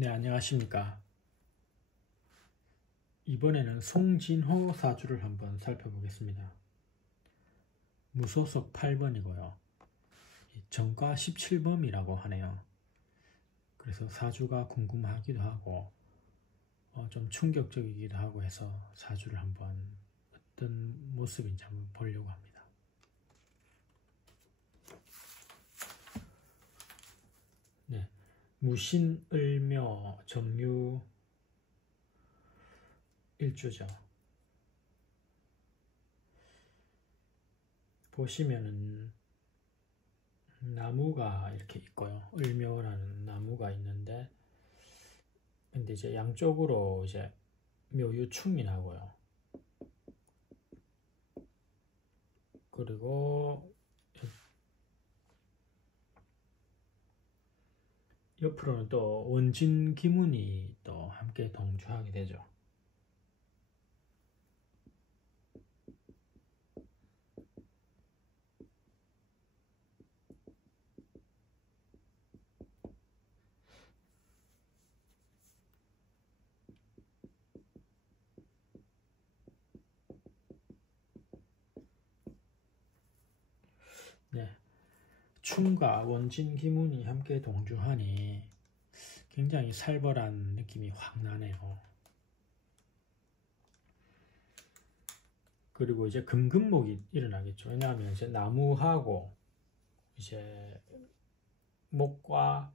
네, 안녕하십니까. 이번에는 송진호 사주를 한번 살펴보겠습니다. 무소속 8번이고요. 정과 17범이라고 하네요. 그래서 사주가 궁금하기도 하고 좀 충격적이기도 하고 해서 사주를 한번 어떤 모습인지 한번 보려고 합니다. 네, 무신을묘 정유 일주죠. 보시면은 나무가 이렇게 있고요. 을묘라는 나무가 있는데, 근데 이제 양쪽으로 이제 묘유충이 나고요. 그리고 옆으로는 또 원진기문이 또 함께 동주하게 되죠. 네, 충과 원진기문이 함께 동주하니 굉장히 살벌한 느낌이 확 나네요. 그리고 이제 금금목이 일어나겠죠. 왜냐하면 이제 나무하고 이제 목과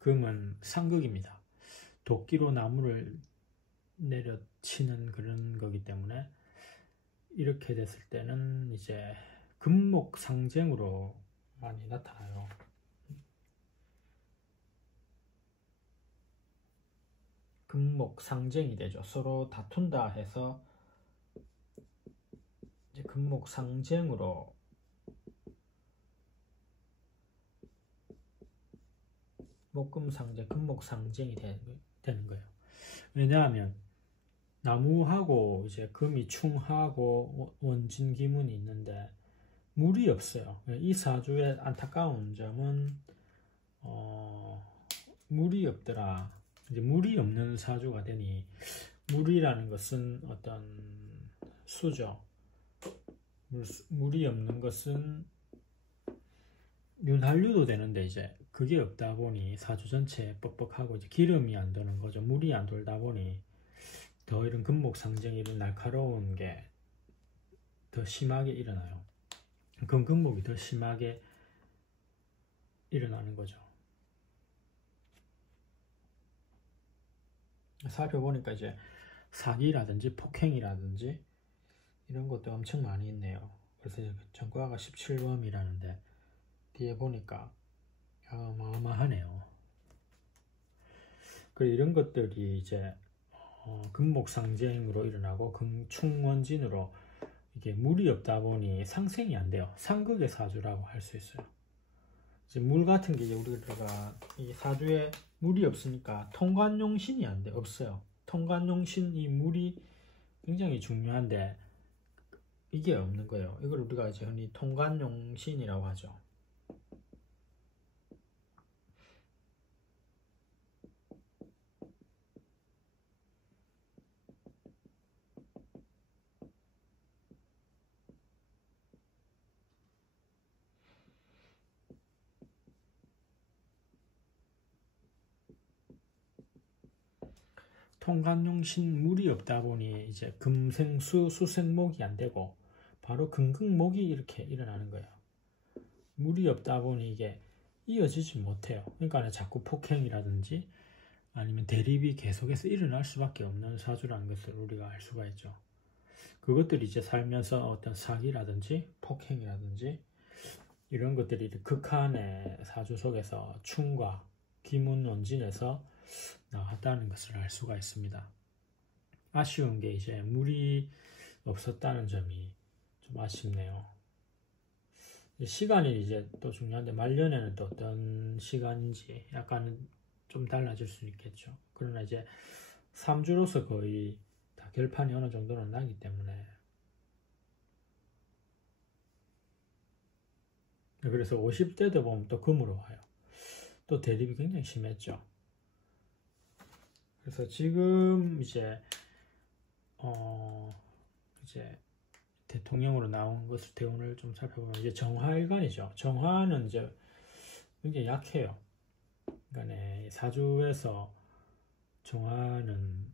금은 상극입니다. 도끼로 나무를 내려치는 그런 거기 때문에 이렇게 됐을 때는 이제 금목 상쟁으로 많이 나타나요. 금목 상쟁이 되죠. 서로 다툰다 해서 이제 금목 상쟁으로 목금 상쟁, 금목 상쟁이 되는 거예요. 왜냐하면 나무하고 이제 금이 충하고 원진기문이 있는데 물이 없어요. 이 사주의 안타까운 점은 물이 없더라. 이제 물이 없는 사주가 되니, 물이라는 것은 어떤 수죠. 물이 없는 것은 윤활유도 되는데 이제 그게 없다 보니 사주 전체에 뻑뻑하고 이제 기름이 안 도는 거죠. 물이 안 돌다 보니 더 이런 금목 상징 이런 날카로운 게 더 심하게 일어나요. 금목이 더 심하게 일어나는 거죠. 살펴보니까 이제 사기라든지 폭행이라든지 이런 것도 엄청 많이 있네요. 그래서 정과가 17범이라는데 뒤에 보니까 어마어마하네요. 그리고 이런 것들이 이제 금목상쟁으로 일어나고 금충원진으로 이게 물이 없다 보니 상생이 안 돼요. 상극의 사주라고 할 수 있어요. 이제 물 같은 게 우리가 이 사주에 물이 없으니까 통관용신이 안 돼. 없어요. 통관용신 이 물이 굉장히 중요한데 이게 없는 거예요. 이걸 우리가 이제 흔히 통관용신이라고 하죠. 통관용신 물이 없다 보니 이제 금생수 수생목이 안 되고 바로 금극목이 이렇게 일어나는 거예요. 물이 없다 보니 이게 이어지지 못해요. 그러니까 자꾸 폭행이라든지 아니면 대립이 계속해서 일어날 수밖에 없는 사주라는 것을 우리가 알 수가 있죠. 그것들이 이제 살면서 어떤 사기라든지 폭행이라든지 이런 것들이 극한의 사주 속에서 충과 기문원진에서 나왔다는 것을 알 수가 있습니다. 아쉬운 게 이제 물이 없었다는 점이 좀 아쉽네요. 시간이 이제 또 중요한데 말년에는 또 어떤 시간인지 약간은 좀 달라질 수 있겠죠. 그러나 이제 3주로서 거의 다 결판이 어느 정도는 나기 때문에 그래서 50대도 보면 또 금으로 와요. 또 대립이 굉장히 심했죠. 그래서 지금 이제 이제 대통령으로 나온 것을 대운을 좀 살펴보면 이제 정화일관이죠. 정화는 이제 굉장히 약해요. 그러니까 사주에서 정화는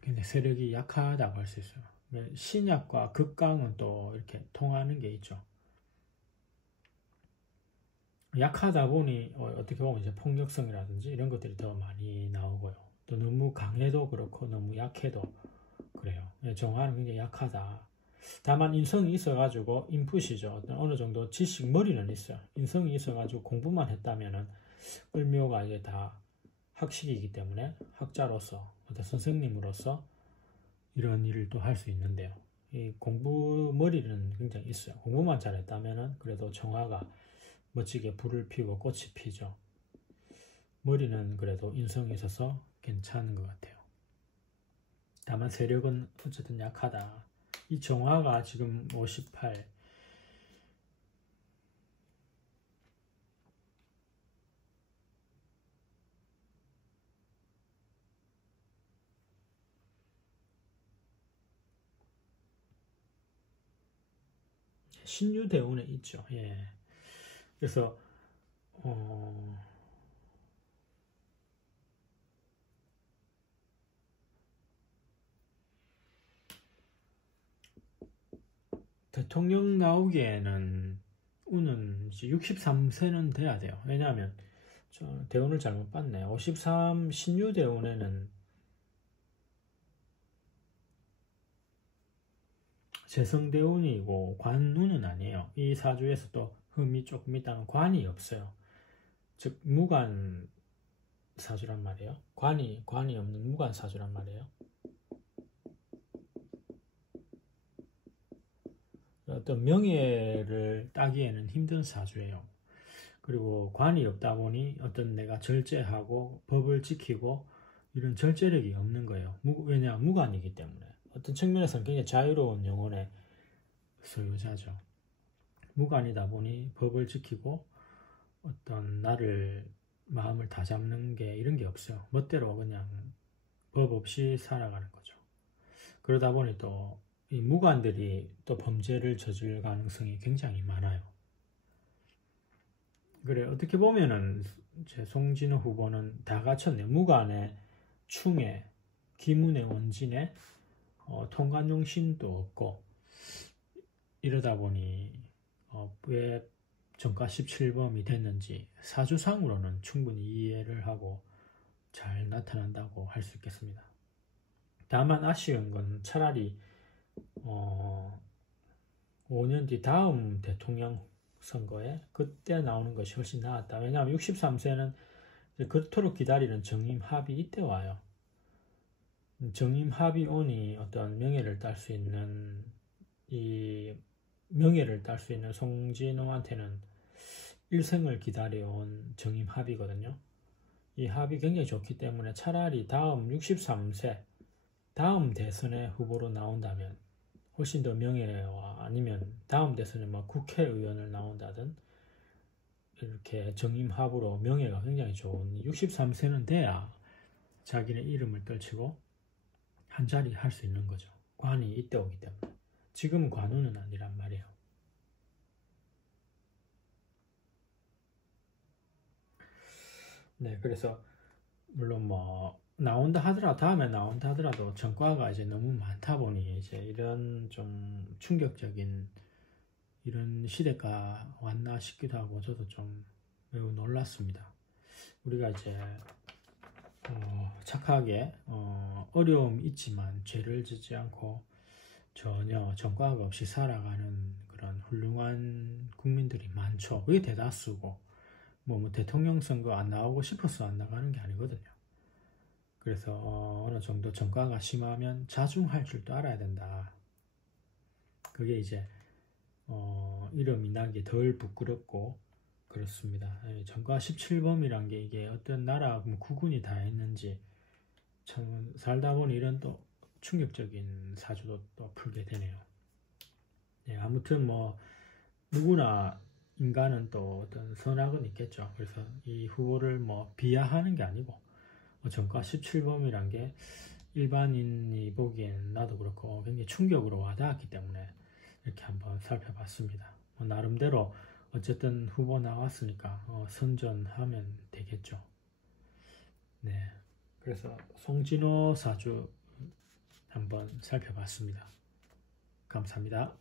굉장히 세력이 약하다고 할 수 있어요. 신약과 극강은 또 이렇게 통하는 게 있죠. 약하다 보니 어떻게 보면 이제 폭력성이라든지 이런 것들이 더 많이 나오고요. 또 너무 강해도 그렇고 너무 약해도 그래요. 정화는 굉장히 약하다. 다만 인성이 있어가지고 인풋이죠. 어느 정도 지식 머리는 있어요. 인성이 있어가지고 공부만 했다면은 을묘가 이제 다 학식이기 때문에 학자로서 어떤 선생님으로서 이런 일을 또 할 수 있는데요. 이 공부 머리는 굉장히 있어요. 공부만 잘했다면은 그래도 정화가 멋지게 불을 피우고 꽃이 피죠. 머리는 그래도 인성이 있어서 괜찮은 것 같아요. 다만 세력은 어쨌든 약하다. 이 정화가 지금 58, 신유대운에 있죠. 예. 그래서 대통령 나오기에는 운은 이제 63세는 돼야 돼요. 왜냐하면 저 대운을 잘못 봤네. 53 신유대운에는 재성대운이고 관운은 아니에요. 이 사주에서 또 흠이 조금 있다면 관이 없어요. 즉 무관 사주란 말이에요. 관이 없는 무관 사주란 말이에요. 어떤 명예를 따기에는 힘든 사주예요. 그리고 관이 없다 보니 어떤 내가 절제하고 법을 지키고 이런 절제력이 없는 거예요. 왜냐 무관이기 때문에. 어떤 측면에서는 굉장히 자유로운 영혼의 소유자죠. 무관이다 보니 법을 지키고 어떤 나를 마음을 다잡는 게 이런 게 없어요. 멋대로 그냥 법 없이 살아가는 거죠. 그러다 보니 또 이 무관들이 또 범죄를 저질 가능성이 굉장히 많아요. 그래 어떻게 보면은 제 송진호 후보는 다 갖췄네요. 무관에 충에 기문에 원진에 통관용신도 없고 이러다 보니 왜 정가 17범이 됐는지 사주상으로는 충분히 이해를 하고 잘 나타난다고 할 수 있겠습니다. 다만 아쉬운 건 차라리 5년 뒤 다음 대통령 선거에 그때 나오는 것이 훨씬 나았다. 왜냐하면 63세는 그토록 기다리는 정임합이 이때 와요. 정임합이 오니 어떤 명예를 딸 수 있는 송진호한테는 일생을 기다려온 정임합이거든요. 이 합이 굉장히 좋기 때문에 차라리 다음 63세 다음 대선에 후보로 나온다면 훨씬 더 명예와 아니면 다음 대선에 뭐 국회의원을 나온다든 이렇게 정임합으로 명예가 굉장히 좋은 63세는 돼야 자기네 이름을 떨치고 한 자리 할 수 있는 거죠. 관이 이때 오기 때문에. 지금 관운은 아니란 말이에요. 네, 그래서 물론 뭐 나온다 하더라도 다음에 나온다 하더라도 전과가 이제 너무 많다 보니 이제 이런 좀 충격적인 이런 시대가 왔나 싶기도 하고 저도 좀 매우 놀랐습니다. 우리가 이제 착하게 어려움이 있지만 죄를 짓지 않고 전혀 전과가 없이 살아가는 그런 훌륭한 국민들이 많죠. 그게 대다수고 뭐 대통령 선거 안 나오고 싶어서 안 나가는 게 아니거든요. 그래서 어느 정도 전과가 심하면 자중할 줄도 알아야 된다. 그게 이제 이름이 나기 덜 부끄럽고 그렇습니다. 전과 17범이란 게 이게 어떤 나라 국군이 다 했는지 참 살다 보니 이런 또 충격적인 사주도 또 풀게 되네요. 네, 아무튼 뭐 누구나 인간은 또 어떤 선악은 있겠죠. 그래서 이 후보를 뭐 비하하는 게 아니고 전과 17범이란 게 일반인이 보기엔 나도 그렇고 굉장히 충격으로 와닿았기 때문에 이렇게 한번 살펴봤습니다. 나름대로 어쨌든 후보 나왔으니까 선전하면 되겠죠. 네, 그래서 송진호 사주 한번 살펴봤습니다. 감사합니다.